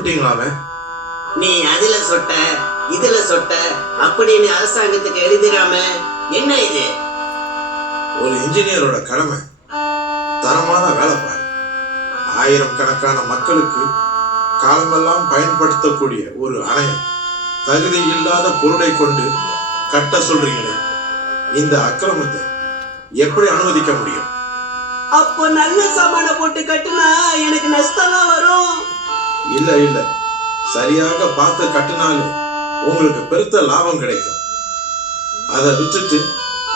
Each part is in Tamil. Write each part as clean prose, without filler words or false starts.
கூப்பிட்டீங்களாமே? நீ அதுல சொட்ட இதுல சொட்ட அப்படின்னு அரசாங்கத்துக்கு எழுதிராம என்ன இது? ஒரு இன்ஜினியரோட கடமை தரமான வேலை பாரு. ஆயிரக்கணக்கான மக்களுக்கு காலமெல்லாம் பயன்படுத்தக்கூடிய ஒரு அணையம் தகுதி இல்லாத பொருளை கொண்டு கட்ட சொல்றீங்களே, இந்த அக்கிரமத்தை எப்படி அனுமதிக்க முடியும்? அப்போ நல்ல சாமான போட்டு கட்டுனா எனக்கு நஷ்டம் தான் வரும். இல்ல இல்ல, சரியாக பார்த்து கட்டினாலே உங்களுக்கு பெருத்த லாபம் கிடைக்கும். அதை விட்டுட்டு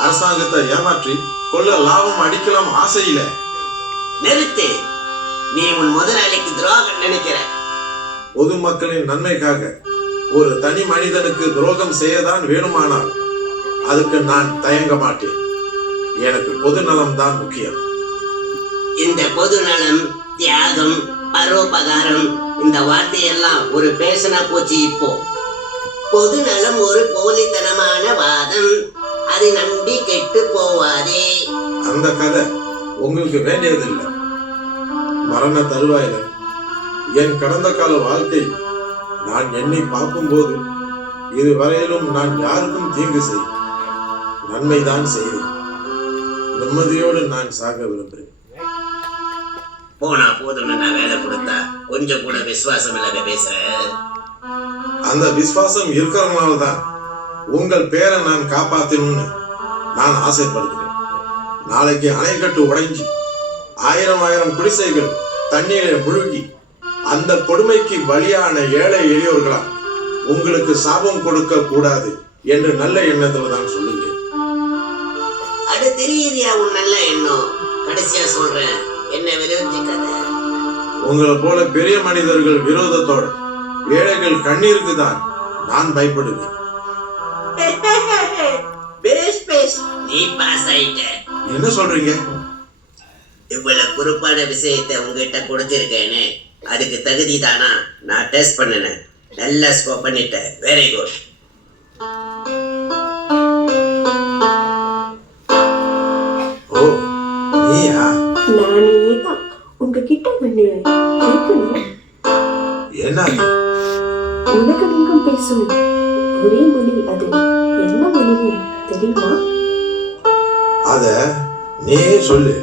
அரசாங்கத்தை ஏமாற்றி கொள்ள லாபம் அடிக்கலாம் ஆசையில. நிறுத்து. நீ உன் முதலாளிக்கு துரோகம் நினைக்கிற. பொதுமக்களின் நன்மைக்காக ஒரு தனி மனிதனுக்கு துரோகம் செய்யதான் வேணுமானால் அதுக்கு நான் தயங்க மாட்டேன். எனக்கு பொது நலம் தான் முக்கியம். இந்த பொது நலம், தியாகம், பரோபகாரம் இந்த வார்த்தையெல்லாம் ஒரு பேஷனா போச்சு இப்போ. பொது நலம் ஒரு போலித்தனமான வாதம், அதை நம்பி கெட்டு போவாதே. அந்த கதை உங்களுக்கு வேண்டியதில்லை. மரண தருவாயில என் கடந்த கால வாழ்க்கை நான் எண்ணி பார்க்கும்போது இதுவரையிலும் நான் யாருக்கும் தீங்கு செய் நன்மைதான் செய்தேன். நிம்மதியோடு நான் சாக விரும்புகிறேன். போனா போதும் நான் வேலை கொடுத்தா கொஞ்சம் கூட விசுவாசம் இல்லாத பேசுற. அந்த விசுவாசம் இருக்கிறதுனாலதான் உங்கள் பேரை நான் காப்பாற்றணும்னு நான் ஆசைப்படுகிறேன். நாளைக்கு அணைக்கட்டு உடைஞ்சி ஆயிரம் குடிசைகள் தண்ணீரை முழுகி அந்த கொடுமைக்கு பலியான ஏழை எளியோர்களா உங்களுக்கு சாபம் கொடுக்க கூடாது என்று நல்ல எண்ணத்துல தான் சொல்லுங்க. அது தெரியுதியா உன் நல்ல எண்ணம். கடைசியா சொல்றேன், என்ன விரோதிக்காத. உங்களை போல பெரிய மனிதர்கள் விரோதத்தோட ஏழைகள் கண்ணீருக்கு தான் நான் பயப்படுவேன். நீ பாஸ் ஆயிட்ட. என்ன சொல்றீங்க? இவ்வளவு பொறுப்பான விஷயத்தை உங்ககிட்ட கொடுத்திருக்கேன்னு அதுக்கு தகுதி தானா? நான் டெஸ்ட் பண்ணினேன், நல்லா ஸ்கோர் பண்ணிட்டேன். Very good. ஓ, நீயா? நானே தான் உங்ககிட்ட ஒண்ணு கேட்கணும். என்ன? உலகமெங்கும் பேசும் ஒரே மொழி, அது என்ன மொழின்னு தெரியுமா? அத நீ சொல்லு.